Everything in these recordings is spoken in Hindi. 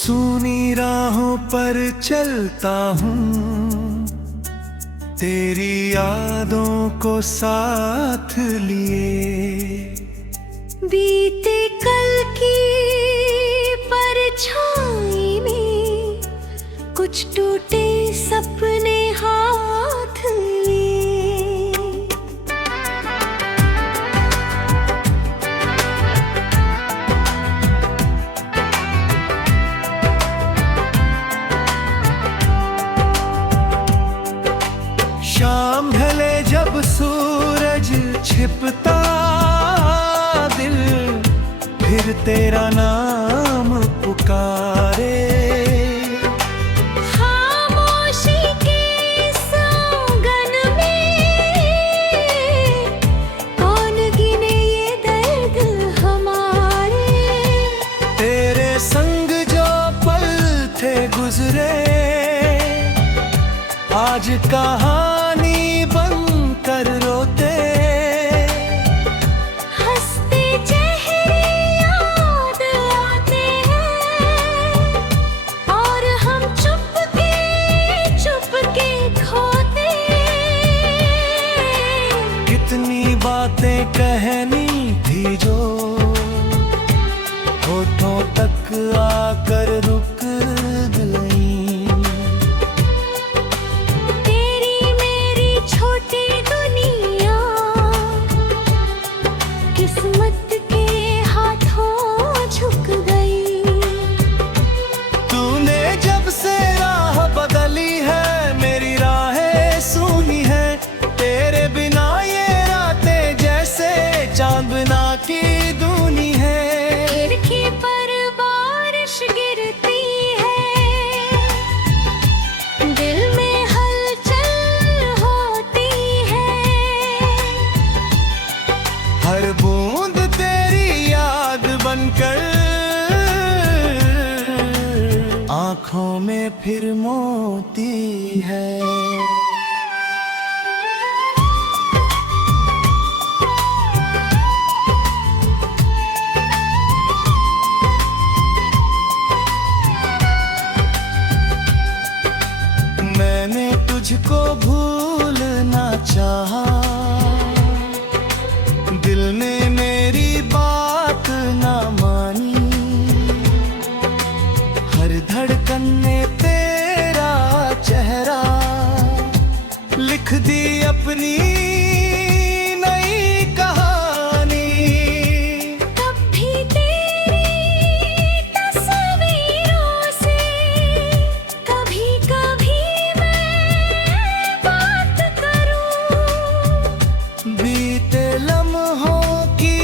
सूनी राहों पर चलता हूँ, तेरी यादों को साथ लिए। बीते कल की परछाई में कुछ टूटे सपने हाथ लिए। शाम ढले जब सूरज छिपता, दिल फिर तेरा नाम पुकारे। खामोशी के आंगन में कौन गिने ये दर्द हमारे। तेरे संग जो पल थे गुजरे, आज कहानी बनकर रोते। हंसते चेहरे याद आते हैं और हम चुपके खोते। कितनी बातें कहनी थी जो होठों तक आकर रुक गई। तेरी मेरी छोटी दुनिया किस्मत के हाथों झुक गई। तूने जब से राह बदली है, मेरी राहें सूनी है। तेरे बिना ये रातें जैसे चांद बिना की दूनी है। खिड़की पर बारिश गिरती है, दिल में हलचल होती है। हर बूंद तेरी याद बनकर आँखों में फिर मोती है। मैंने तुझको भूलना चाहा, दिल ने मेरी बात ना मानी। हर धड़कन ने तेरा चेहरा लिख दी अपनी नई कहानी। तब भी तेरी तस्वीरों से कभी कभी मैं बात करूं। बीते लम्हों की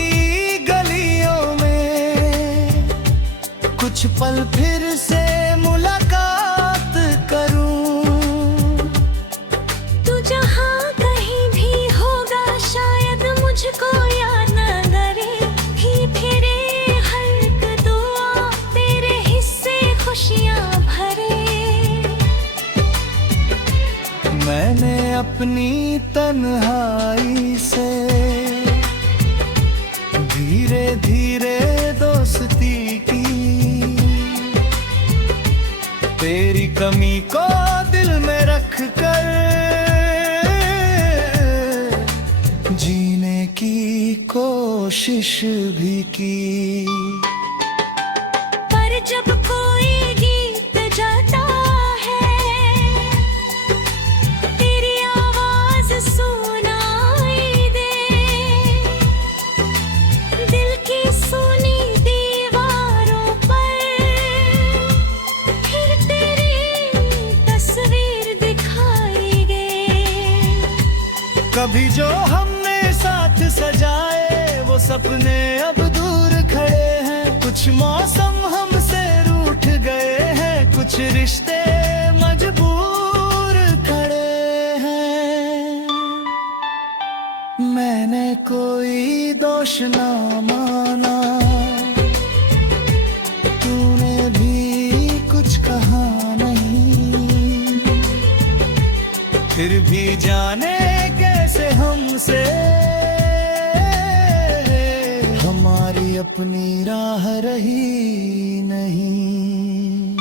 गलियों में कुछ पल फिर से मुलाकात करूं। तू जहाँ कहीं भी होगा शायद मुझको याद न करे। फिरे हर एक दुआ तेरे हिस्से खुशियाँ भरे। मैंने अपनी तन्हाई से धीरे धीरे दोस्ती की। तेरी कमी को दिल में रख कर जीने की कोशिश भी की। पर जब कोई गीत जाता है, तेरी आवाज सुनाई दे। दिल की सुनी दीवारों पर फिर तेरी तस्वीर दिखाई दे। कभी जो हमने साथ सजाए वो सपने अब दूर खड़े हैं। कुछ मौसम हमसे रूठ गए हैं, कुछ रिश्ते मजबूर खड़े हैं। मैंने कोई दोष ना माना, तूने भी कुछ कहा नहीं। फिर भी जाने कैसे हमसे हमारी अपनी राह रही नहीं।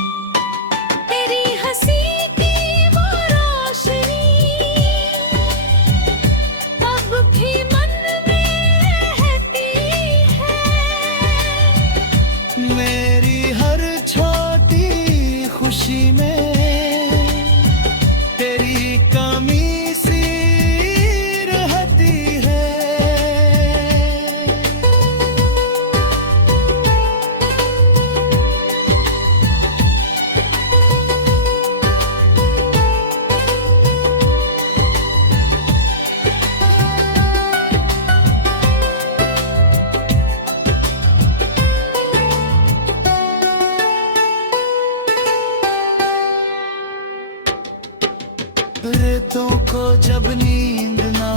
जब नींद ना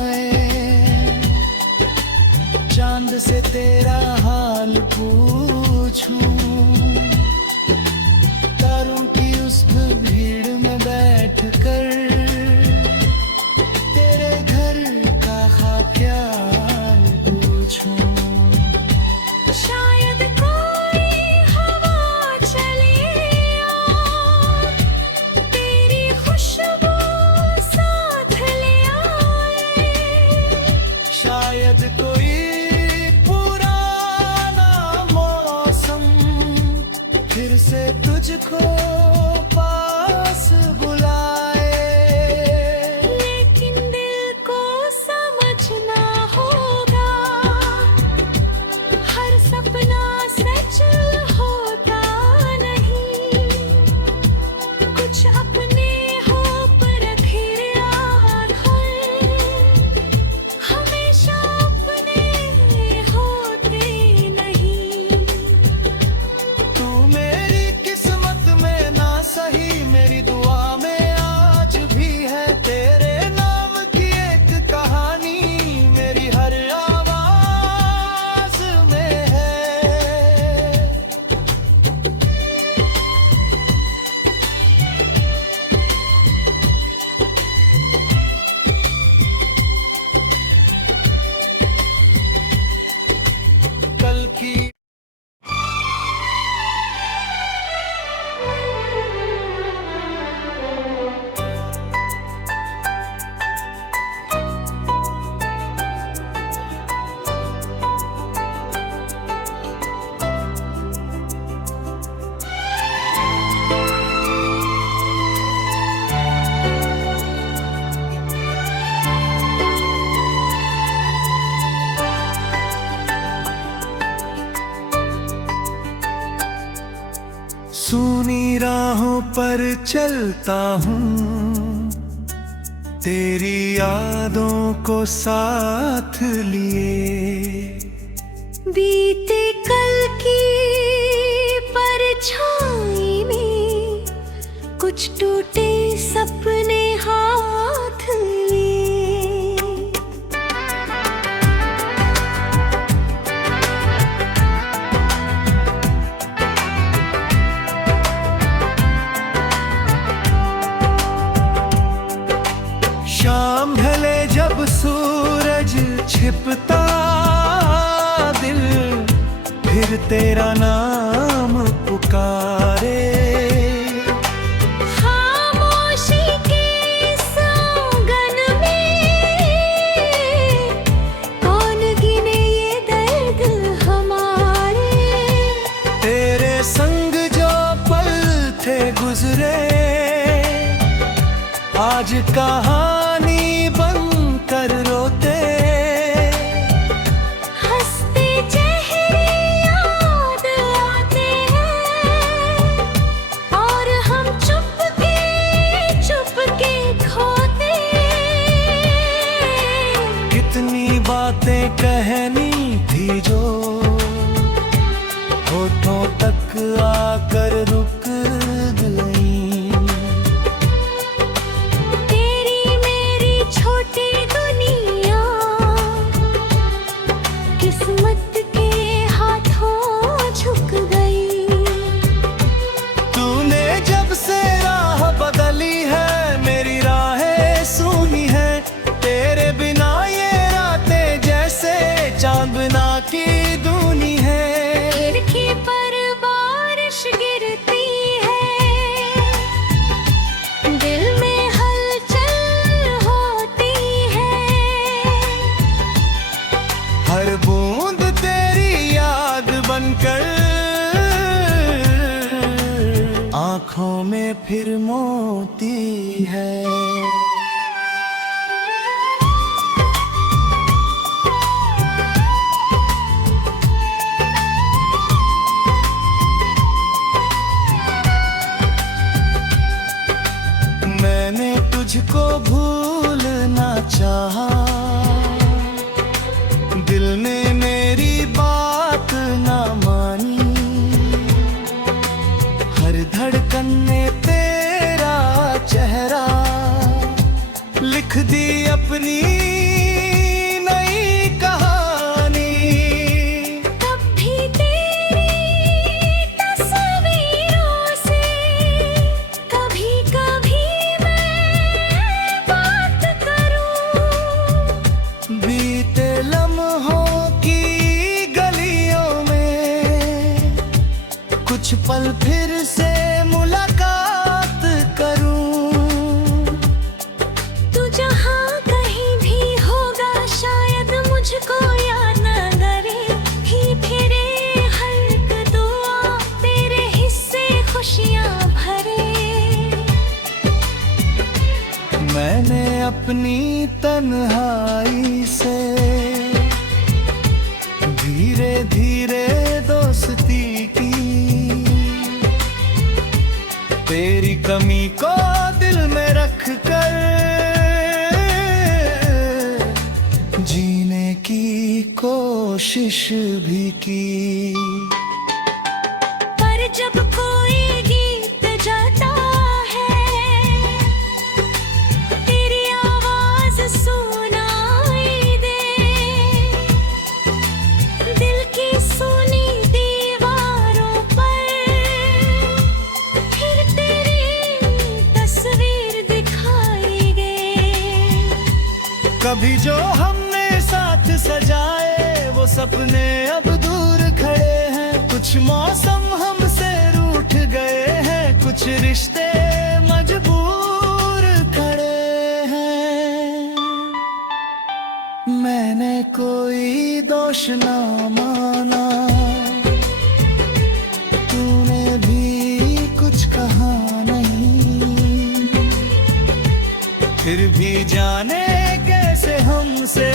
आए, चांद से तेरा हाल पूछूं, तारों की उस भीड़ में बैठकर तेरे घर का ख्याल पूछूं। शायद कोई हवा चले और तेरी खुशबू साथ ले आए, शायद कोई पुराना मौसम फिर से तुझको पास बुलाए। लेकिन दिल को समझना होगा, हर सपना सच होता नहीं, कुछ अपने हो पर फिर आखिर हमेशा अपने होते नहीं। तू मेरी किस्मत में ना सही, मेरी दुआ में आज भी है तेरे नाम की एक कहानी, मेरी हर आवाज में है। कल की सूनी राहों पर चलता हूँ, तेरी यादों को साथ लिए। बीते कल की परछाई में कुछ टूटे सपने हाथ लिए। शाम ढले जब सूरज छिपता, दिल फिर तेरा नाम पुकारे। खामोशी के इस आंगन में कौन गिने ये दर्द हमारे। तेरे संग जो पल थे गुजरे, आज कहानी बनकर रोते। हंसते चेहरे याद आते हैं और हम चुपके खोते। कितनी बातें कहनी थी जो होठों तक आकर रुक गई। तेरी मेरी छोटी दुनिया किस्मत के हाथों झुक गई। तूने जब से राह बदली है, मेरी राहें सूनी है, तेरे बिना ये रातें जैसे चांद बिना की दूनी है। खिड़की पर बारिश गिरती है, दिल में हलचल होती है। हर बूंद तेरी याद बनकर आंखों में फिर मोती है। मैंने तुझको भूलना चाहा, दिल ने मेरी बात ना मानी। हर धड़कन ने तेरा चेहरा कुछ पल फिर से मुलाकात करूं। तू जहाँ कहीं भी होगा शायद मुझको याद न करे ही फिरे हर एक दुआ तेरे हिस्से खुशियाँ भरे। मैंने अपनी तन्हाई से धीरे धीरे दोस्ती की, तेरी कमी को दिल में रख कर जीने की कोशिश भी की। पर जब कोई गीत जाता है तेरी आवाज सुनाई दे, दिल की सुनी दीवारों पर फिर तेरी तस्वीर दिखाई दे। कभी जो हमने साथ सजाए वो सपने अब दूर खड़े हैं। कुछ मौसम हमसे रूठ गए हैं, कुछ रिश्ते मजबूर खड़े हैं। मैंने कोई दोष ना माना, तूने भी कुछ कहा नहीं, फिर भी जाने कैसे हमसे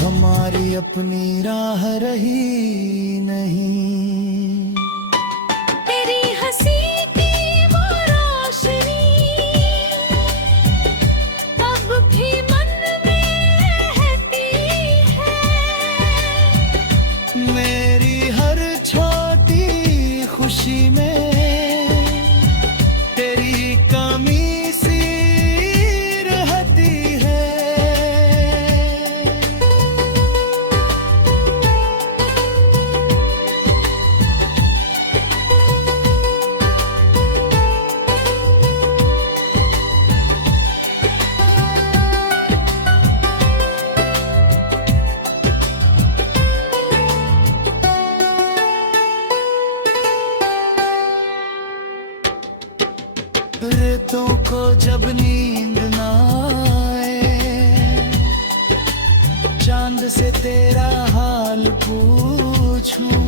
हमारी अपनी राह रही नहीं। तेरी हंसी की वो रोशनी अब भी मन में रहती है। मेरी हर छोटी खुशी में तेरी कमी सी रहती है। रेतों को जब नींद ना आए, चांद से तेरा हाल पूछूं,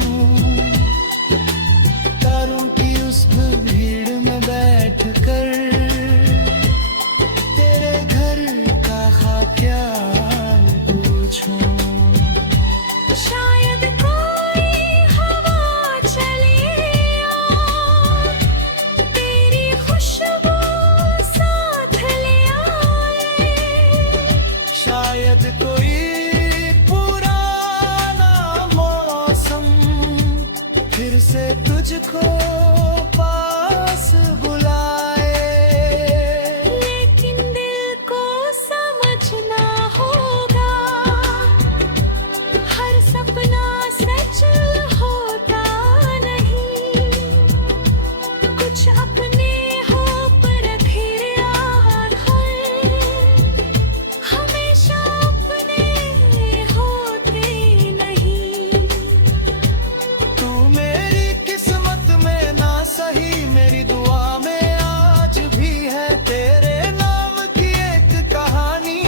तारों की उस भीड़ में बैठ कर तेरे घर का ख्याल पूछूं। शायद कोई हवा चली और तेरी खुशबू साथ ले आए। शायद कोई पुराना मौसम फिर से तुझको पास बुलाए। लेकिन दिल को समझना होगा हर सपना सच होता नहीं। कुछ अपने हो पर फिर आखिर हमेशा अपने होते नहीं। तू मेरी किस्मत में ना सही, मेरी दुआ में आज भी है तेरे नाम की एक कहानी,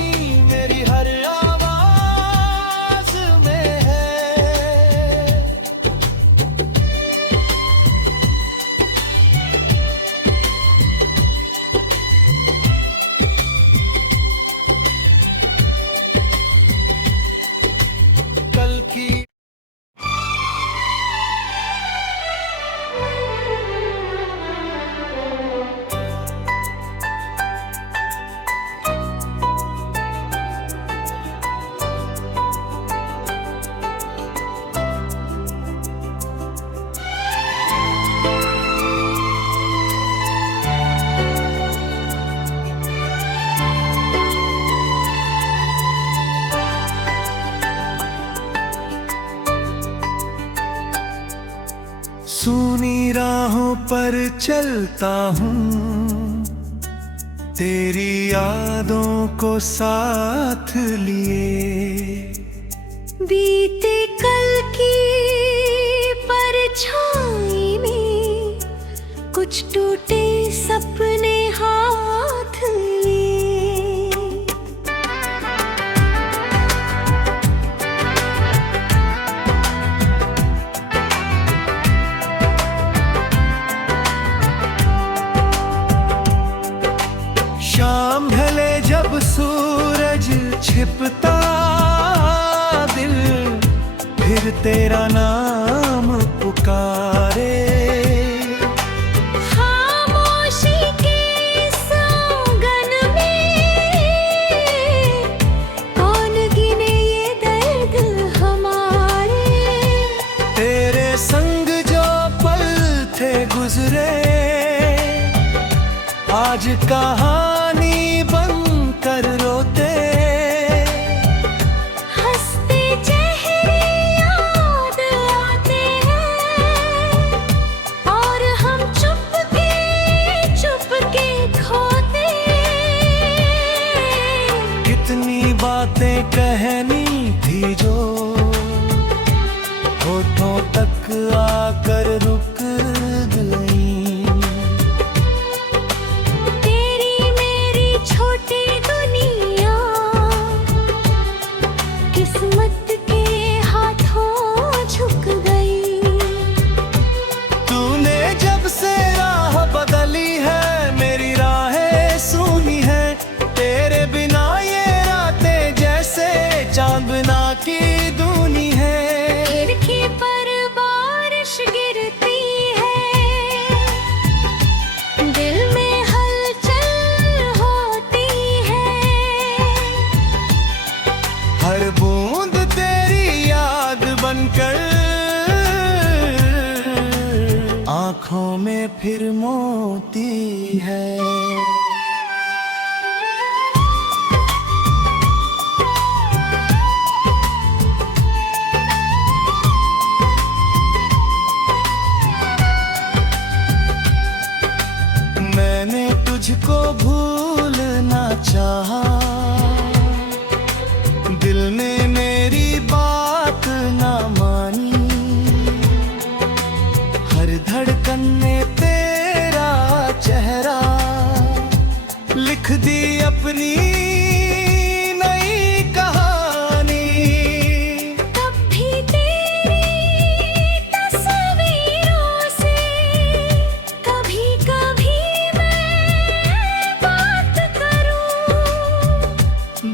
मेरी हर आवाज में है। कल की सूनी राहों पर चलता हूँ, तेरी यादों को साथ लिए। बीते कल की तेरा नाम पुकारे। खामोशी के इस आंगन में कौन गिने ये दर्द हमारे। तेरे संग जो पल थे गुजरे, आज कहानी बनकर रोते। हंसते चेहरे याद आते हैं और हम चुपके खोते। कितनी बातें कहनी थी जो होठों तक आकर रुक गई। तेरी मेरी छोटी दुनिया किस्मत के हाथों झुक गई। तूने जब से राह बदली है, मेरी राहें सूनी है। तेरे बिना ये रातें जैसे चांद बिना की दूनी है। खिड़की पर बारिश गिरती है, दिल में हलचल होती है। हर बूंद तेरी याद बनकर आंखों में फिर मोती है। मैंने तुझको भूलना चाहा, दिल ने मेरी बात ना मानी। हर धड़कन ने तेरा चेहरा लिख दी अपनी नई कहानी। तब भी तेरी तस्वीरों से कभी कभी मैं बात करूं।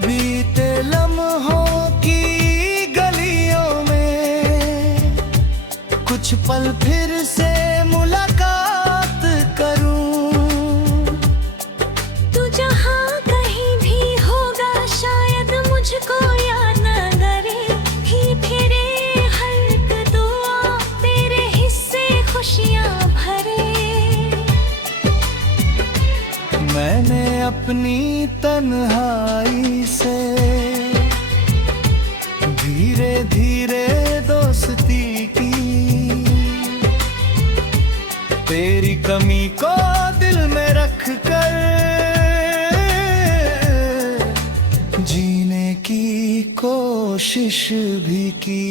बीते लम्हों की गलियों में कुछ पल फिर से मुलाकात करूं। तू जहाँ कहीं भी होगा शायद मुझको याद न करे। ही फिरे हर एक दुआ तेरे हिस्से खुशियाँ भरे। मैंने अपनी तन्हाई से धीरे धीरे दोस्ती की। तेरी कमी को दिल में रख कर जीने की कोशिश भी की।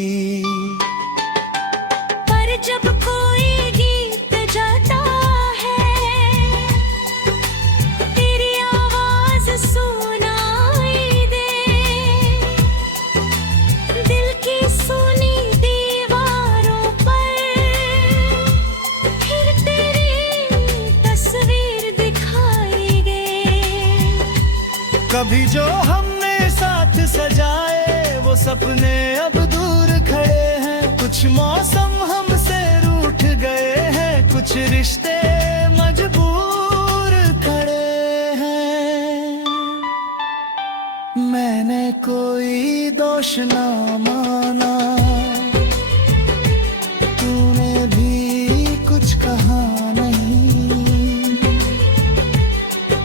पर जब कोई गीत जाता है तेरी आवाज सुनाई दे। दिल की सुनी दीवारों पर फिर तेरी तस्वीर दिखाई दे। कभी जो हमने साथ सजाए वो सपने अब दूर खड़े हैं। कुछ मौसम हमसे रूठ गए हैं, कुछ रिश्ते मजबूर खड़े हैं। मैंने कोई दोष ना माना, तूने भी कुछ कहा नहीं।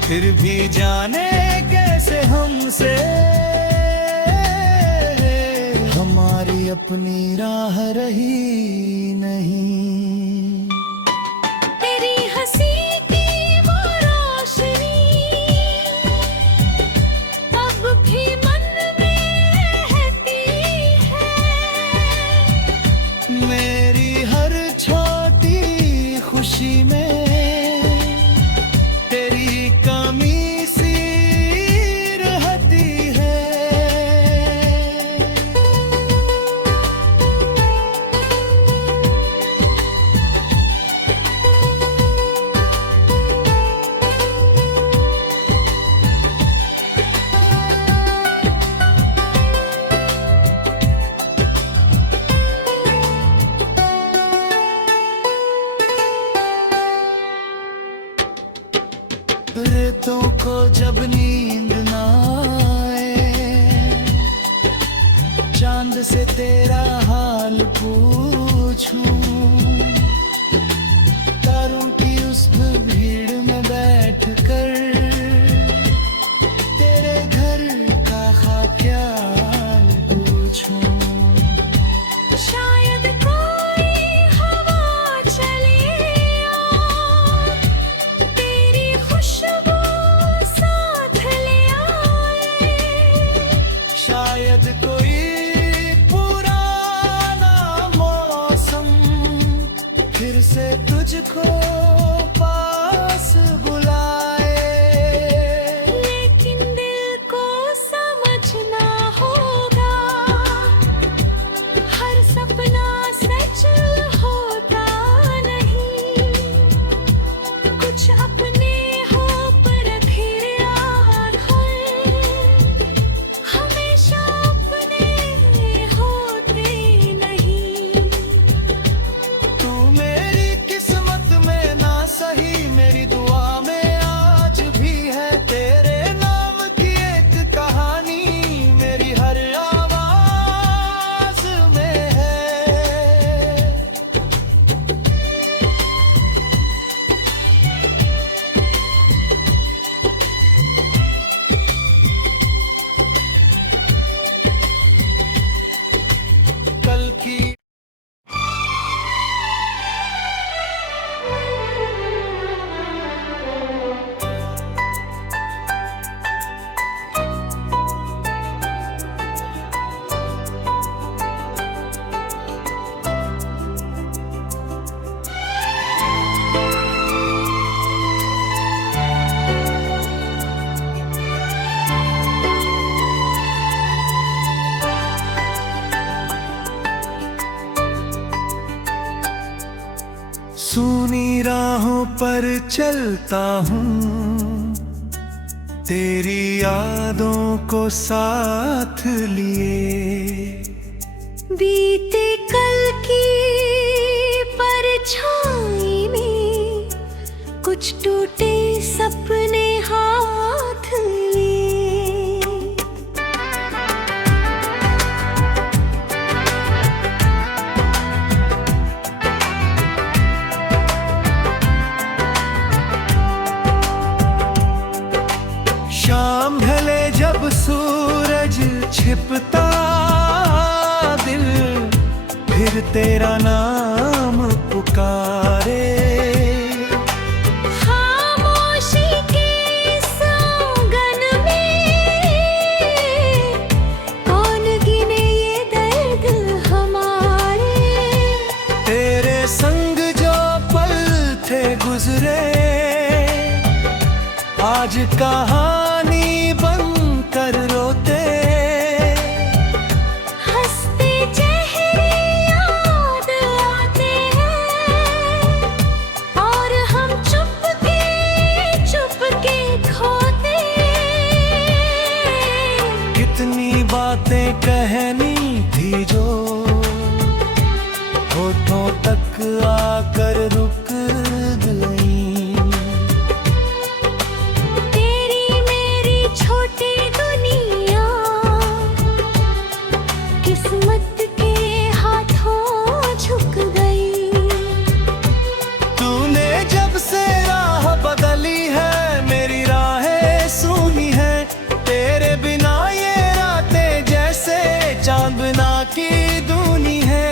फिर भी जाने कैसे हमसे हमारी अपनी राह रही नहीं। तेरी हंसी की वो रोशनी अब भी मन में रहती है। मेरी हर छोटी खुशी में तेरी कमी सी रहती है। राज से तेरा हाल पूछूं, तारों की उस भीड़ में बैठ कर तेरे घर का ख्याल पूछूं। शायद कोई हवा चले और तेरी खुशबू साथ ले आए। शायद कोई पुराना मौसम फिर से तुझको पास बुलाए। लेकिन दिल को समझना होगा, हर सपना सच होता नहीं। कुछ अपने हो पर फिर आखिर हमेशा अपने होते नहीं। तू मेरी किस्मत में ना सही, मेरी दुआ में आज भी है तेरे नाम की एक कहानी, मेरी हर आवाज में है। कल की सूनी राहों पर चलता हूँ, तेरी यादों को साथ लिए। बीते कल की परछाई में कुछ टूटे सपने हाथ लिए। शाम ढले जब सूरज छिपता, दिल फिर तेरा नाम पुकारे। खामोशी के इस आंगन में कौन गिने ये दर्द हमारे। तेरे संग जो पल थे गुजरे, आज कहानी बन कर रोते। हंसते चेहरे याद आते हैं और हम चुपके खोते। कितनी बातें कहनी थी जो होठों तक आकर रुक गई। तेरी मेरी छोटी दुनिया किस्मत के हाथों झुक गई। तूने जब से राह बदली है, मेरी राहें सूनी है। तेरे बिना ये रातें जैसे चांद बिना की दूनी है।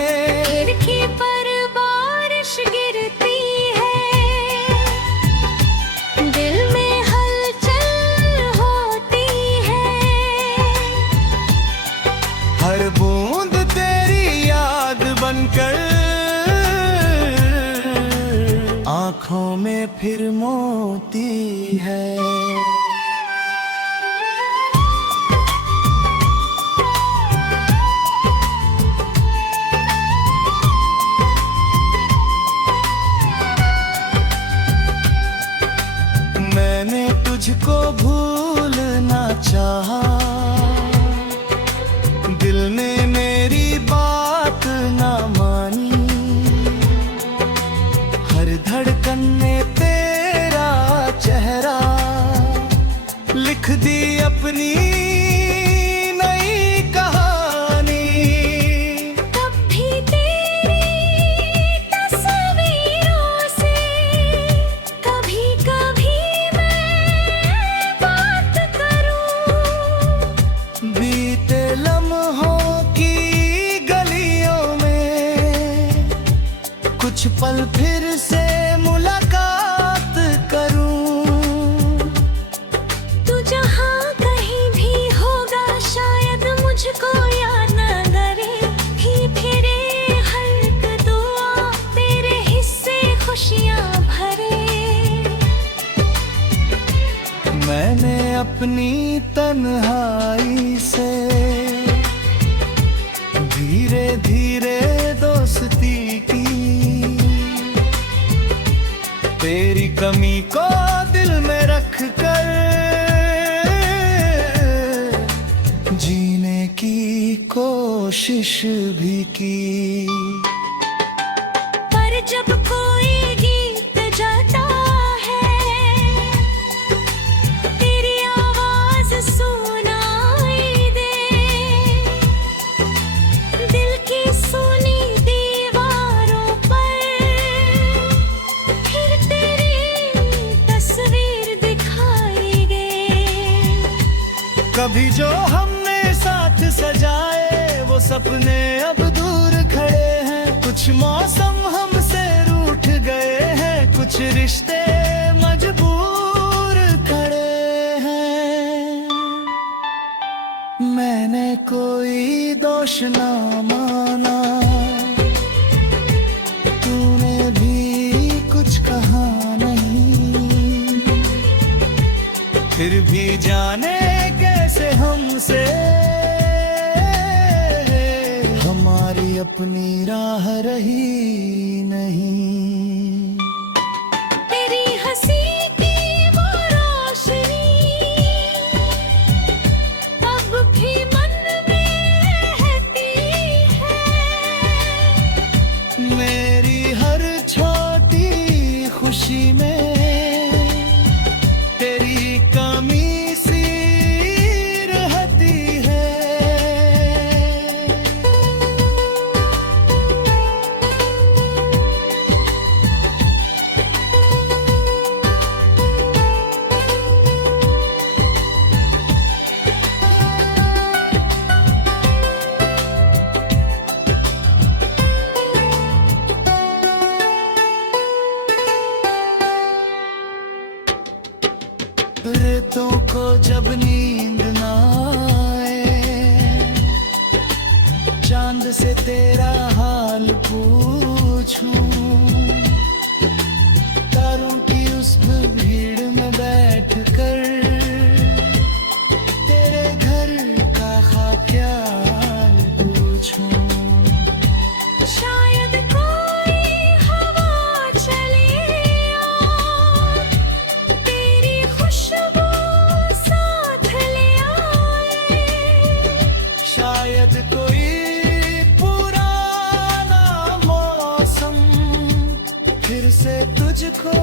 खिड़की पर बारिश गिरती है, दिल में हलचल होती है। हर बूंद तेरी याद बनकर आंखों में फिर मोती है। मैंने तुझको भूलना चाहा, दिल ने मेरी बात ना मानी। हर धड़कन ने तेरा चेहरा कुछ पल फिर से मुलाकात करूं। तू जहाँ कहीं भी होगा शायद मुझको याद न करे ही फिरे हर एक दुआ तेरे हिस्से खुशियाँ भरे। मैंने अपनी तन्हाई से धीरे धीरे दोस्ती की, तेरी कमी को दिल में रख कर जीने की कोशिश भी की। पर जब कोई गीत जाता है तेरी आवाज सुनाई दे, दिल की सुनी दीवारों पर फिर तेरी तस्वीर दिखाई दे। कभी जो हमने साथ सजाए वो सपने अब दूर खड़े हैं। कुछ मौसम हमसे रूठ गए हैं, कुछ रिश्ते मजबूर खड़े हैं। मैंने कोई दोष ना माना, तूने भी कुछ कहा नहीं, फिर भी जाने कैसे हमसे हमारी अपनी राह रही नहीं। तेरी हंसी की वो रोशनी अब भी मन में रहती है। मेरी हर छोटी खुशी में तेरी कमी सी रहती है। रेतों को जब नींद ना आए, चांद से तेरा हाल पूछूं, तारों की उस भीड़ में बैठकर तेरे घर का ख्याल पूछूं। शायद कोई हवा चले और तेरी खुशबू साथ ले आए। शायद कोई पुराना मौसम फिर से तुझको